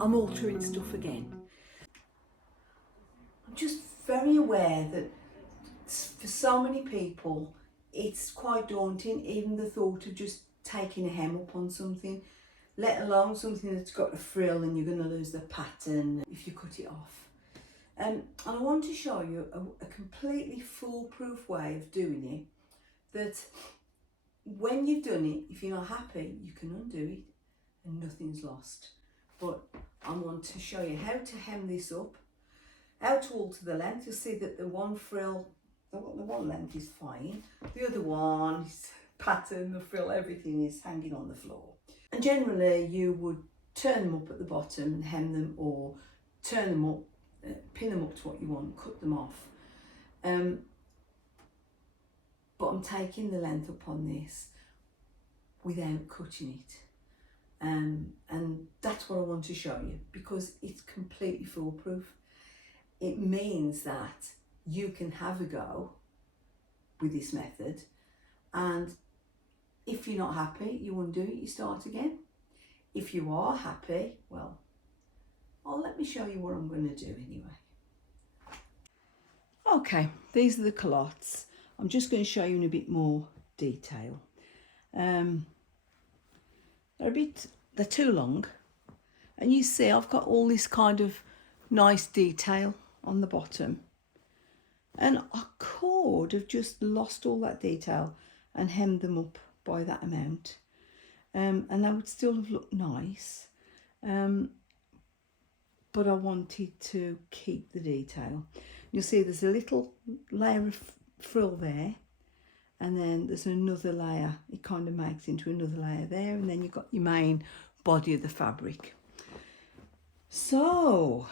I'm altering stuff again. I'm just very aware that for so many people it's quite daunting, even the thought of just taking a hem up on something, let alone something that's got a frill and you're going to lose the pattern if you cut it off. And I want to show you a completely foolproof way of doing it, that when you've done it, if you're not happy, you can undo it and nothing's lost. But I want to show you how to hem this up, how to alter the length. You'll see that the one frill, the one length is fine, the other one is pattern, the frill, everything is hanging on the floor. And generally you would turn them up at the bottom and hem them, or turn them up, pin them up to what you want, cut them off. But I'm taking the length up on this without cutting it. And that's what I want to show you, because it's completely foolproof. It means that you can have a go with this method, and if you're not happy, you undo it, you start again. If you are happy, well, let me show you what I'm going to do anyway. Okay, these are the culottes. I'm just going to show you in a bit more detail. They're too long, and you see I've got all this kind of nice detail on the bottom, and I could have just lost all that detail and hemmed them up by that amount, and they would still have looked nice, but I wanted to keep the detail. You'll see there's a little layer of frill there, and then there's another layer, it kind of makes into another layer there, and then you've got your main body of the fabric. So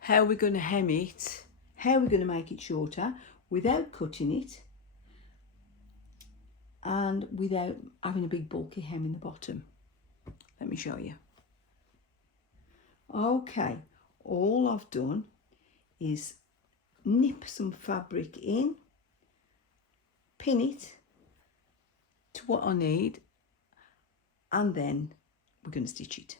how are we going to hem it? How are we going to make it shorter without cutting it and without having a big bulky hem in the bottom? Let me show you. Okay, all I've done is nip some fabric in, pin it to what I need, and then we're going to stitch it.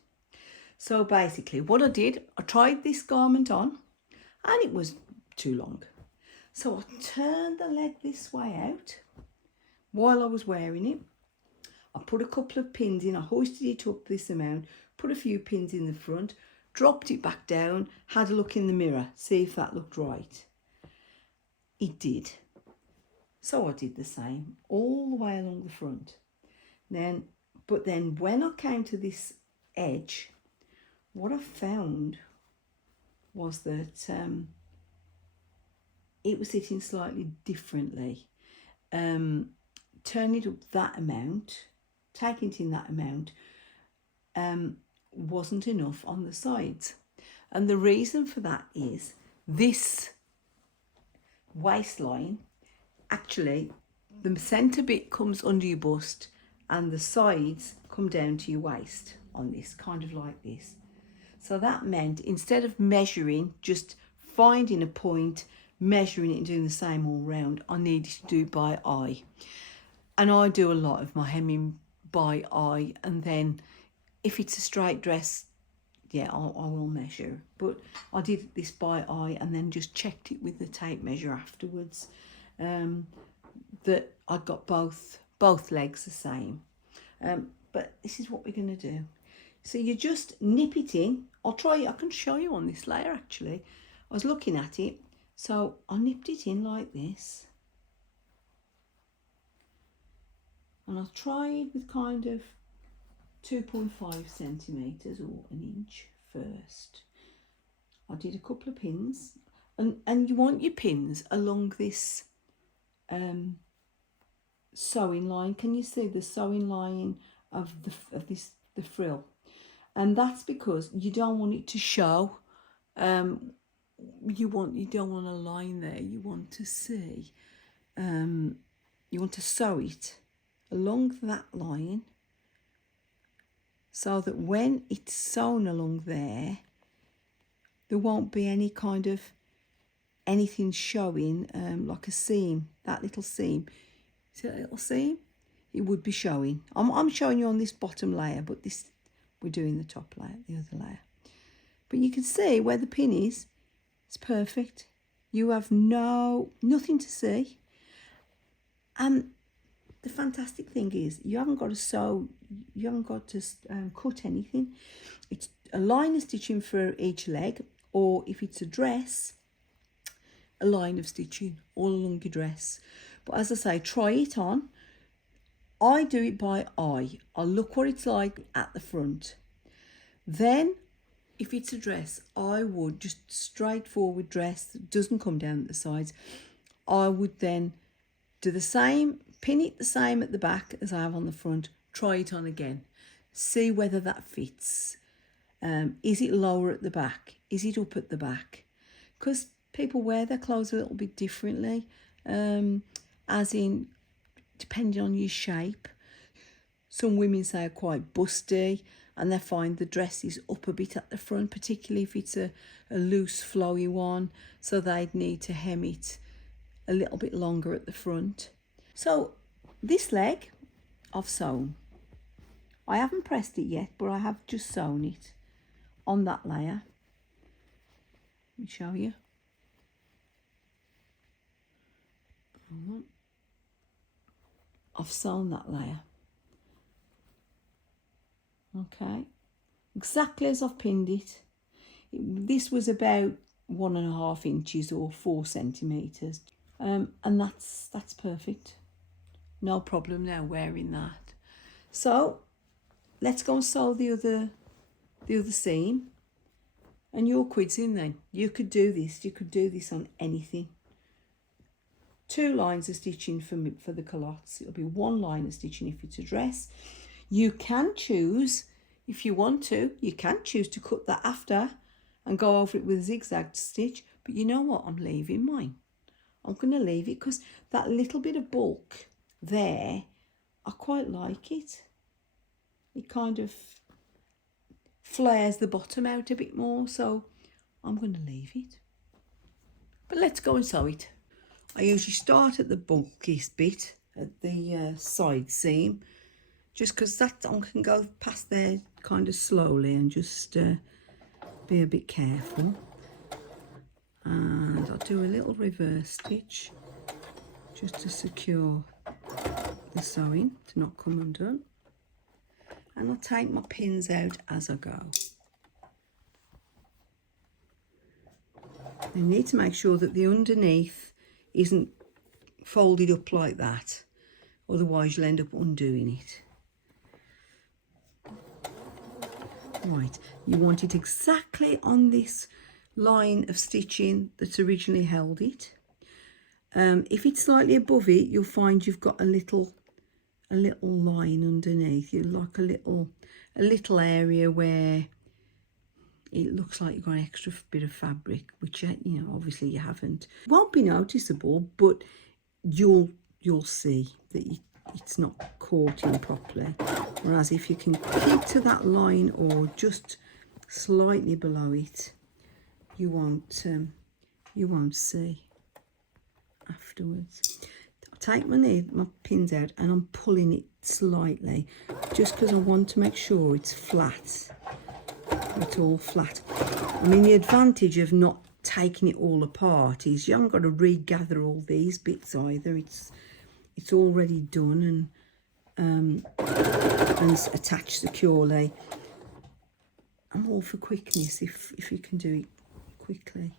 So basically what I did, I tried this garment on and it was too long. So I turned the leg this way out while I was wearing it. I put a couple of pins in, I hoisted it up this amount, put a few pins in the front, dropped it back down, had a look in the mirror, see if that looked right. It did. So I did the same all the way along the front. But then when I came to this edge, what I found was that it was sitting slightly differently. Turning it up that amount, taking it in that amount, wasn't enough on the sides. And the reason for that is this waistline, actually the centre bit comes under your bust and the sides come down to your waist on this, kind of like this. So that meant instead of measuring, just finding a point, measuring it and doing the same all round, I needed to do by eye. And I do a lot of my hemming by eye, and then if it's a straight dress, yeah, I will measure. But I did this by eye and then just checked it with the tape measure afterwards, that I got both legs the same. But this is what we're going to do. So you just nip it in. I can show you on this layer actually. I was looking at it, so I nipped it in like this. And I tried with kind of 2.5 centimetres or an inch first. I did a couple of pins, and you want your pins along this sewing line. Can you see the sewing line of the frill? And that's because you don't want it to show. You don't want a line there. You want to see. You want to sew it along that line, so that when it's sewn along there, there won't be any kind of anything showing, like a seam, that little seam. See that little seam? It would be showing. I'm showing you on this bottom layer, but we're doing the top layer, the other layer. But you can see where the pin is. It's perfect. You have nothing to see. And the fantastic thing is you haven't got to sew, you haven't got to cut anything. It's a line of stitching for each leg, or if it's a dress, a line of stitching all along your dress. But as I say, try it on. I do it by eye. I'll look what it's like at the front. Then if it's a dress, I would just straightforward dress that doesn't come down at the sides. I would then do the same, pin it the same at the back as I have on the front, try it on again, see whether that fits. Is it lower at the back? Is it up at the back? Because people wear their clothes a little bit differently, as in depending on your shape. Some women say are quite busty and they find the dress is up a bit at the front, particularly if it's a loose flowy one, so they'd need to hem it a little bit longer at the front. So this leg I've sewn. I haven't pressed it yet, but I have just sewn it on that layer. Let me show you. I've sewn that layer. Okay, exactly as I've pinned it. This was about 1.5 inches or 4 centimeters, and that's perfect. No problem now wearing that. So let's go and sew the other seam, and your quid's in then. You could do this. You could do this on anything. 2 lines of stitching for the culottes. It'll be 1 line of stitching if it's a dress. You can choose, if you want to, you can choose to cut that after and go over it with a zigzag stitch. But you know what? I'm leaving mine. I'm going to leave it because that little bit of bulk there, I quite like it. It kind of flares the bottom out a bit more, so I'm going to leave it. But let's go and sew it. I usually start at the bulkiest bit, at the side seam, just because that I can go past there kind of slowly and just be a bit careful. And I'll do a little reverse stitch just to secure the sewing to not come undone. And I'll take my pins out as I go. You need to make sure that the underneath isn't folded up like that, otherwise you'll end up undoing it. Right, you want it exactly on this line of stitching that's originally held it. If it's slightly above it, you'll find you've got a little line underneath. You like a little area where it looks like you've got an extra bit of fabric, which you know obviously you haven't. It won't be noticeable, but you'll see that it's not caught in properly. Whereas if you can keep to that line or just slightly below it, you won't see afterwards. I'll take my pins out and I'm pulling it slightly, just because I want to make sure it's flat. It's all flat. I mean, the advantage of not taking it all apart is you haven't got to regather all these bits either. It's already done and attached securely. I'm all for quickness if you can do it quickly.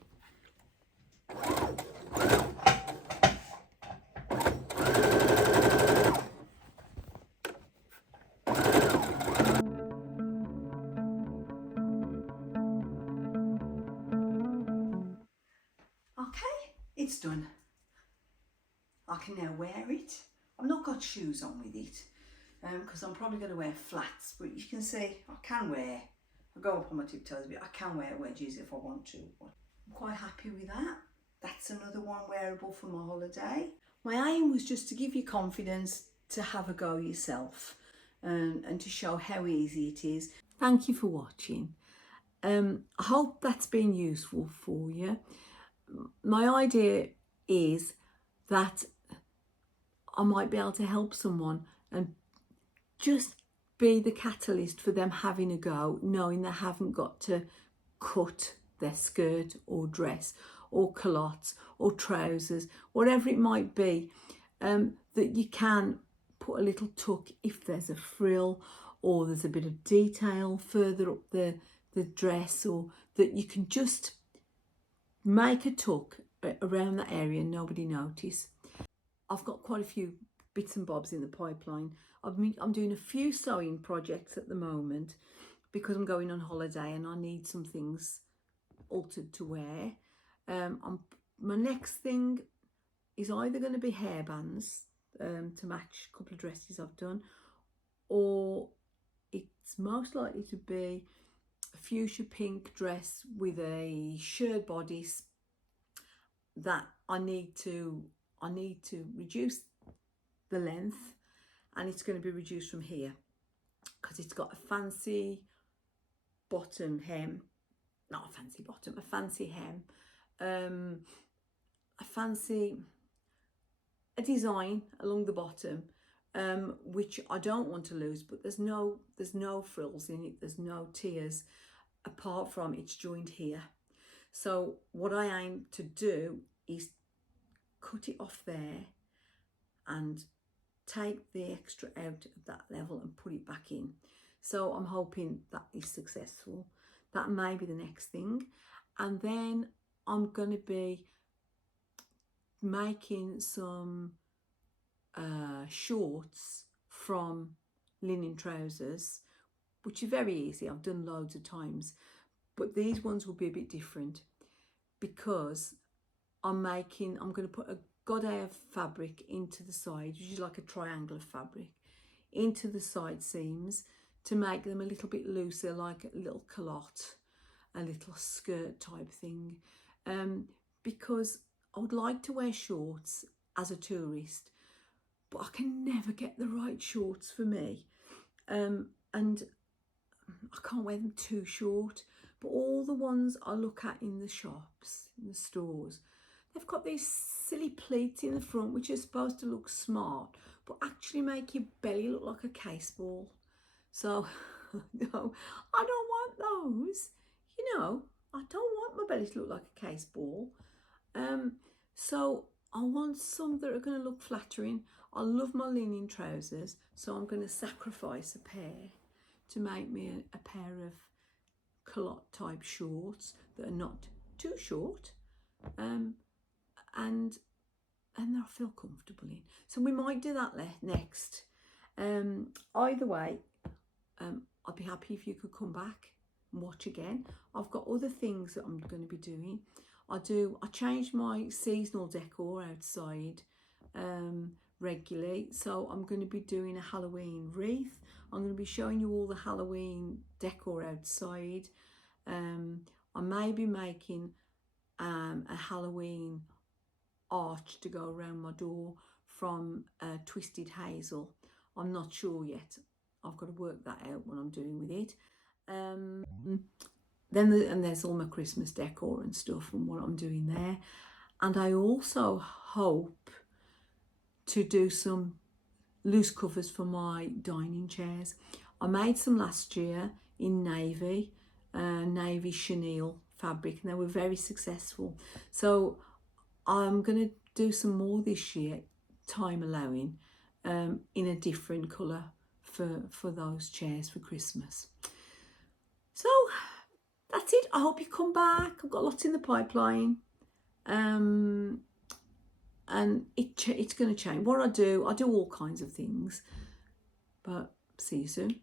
Okay, it's done. I can now wear it. I've not got shoes on with it because I'm probably going to wear flats, but you can see I can wear, I go up on my tiptoes a bit, I can wear wedges if I want to. I'm quite happy with that. That's another one wearable for my holiday. My aim was just to give you confidence to have a go yourself and to show how easy it is. Thank you for watching. I hope that's been useful for you. My idea is that I might be able to help someone and just be the catalyst for them having a go, knowing they haven't got to cut their skirt or dress or culottes or trousers, whatever it might be, that you can put a little tuck if there's a frill or there's a bit of detail further up the dress, or that you can just make a tuck around that area and nobody notice. I've got quite a few bits and bobs in the pipeline. I'm doing a few sewing projects at the moment because I'm going on holiday and I need some things altered to wear. My next thing is either going to be hairbands to match a couple of dresses I've done, or it's most likely to be a fuchsia pink dress with a shirred bodice that I need to reduce the length, and it's going to be reduced from here because it's got a fancy bottom hem, not a fancy bottom, a fancy hem, a design along the bottom, which I don't want to lose, but there's no frills in it, there's no tiers apart from it's joined here. So what I aim to do is cut it off there and take the extra out of that level and put it back in. So I'm hoping that is successful. That may be the next thing. And then I'm going to be making some shorts from linen trousers, which are very easy. I've done loads of times, but these ones will be a bit different because I'm going to put a godday of fabric into the side, which is like a triangle of fabric, into the side seams to make them a little bit looser, like a little culotte, a little skirt type thing, because I would like to wear shorts as a tourist, but I can never get the right shorts for me, and I can't wear them too short. But all the ones I look at in the shops, in the stores, they've got these silly pleats in the front which are supposed to look smart but actually make your belly look like a case ball. So no, I don't want those. You know, I don't want my belly to look like a case ball. So I want some that are going to look flattering. I love my linen trousers, so I'm going to sacrifice a pair to make me a pair of culotte type shorts that are not too short, and I feel comfortable in. So we might do that next. Either way, I'd be happy if you could come back and watch again. I've got other things that I'm going to be doing. I change my seasonal decor outside regularly, so I'm going to be doing a Halloween wreath. I'm going to be showing you all the Halloween decor outside. I may be making a Halloween arch to go around my door from twisted hazel. I'm not sure yet. I've got to work that out what I'm doing with it. Then there's all my Christmas decor and stuff and what I'm doing there. And I also hope to do some loose covers for my dining chairs. I made some last year in navy chenille fabric, and they were very successful. So I'm going to do some more this year, time allowing, in a different colour for those chairs for Christmas. So that's it. I hope you come back. I've got lots in the pipeline, and it's going to change. What I do all kinds of things, but see you soon.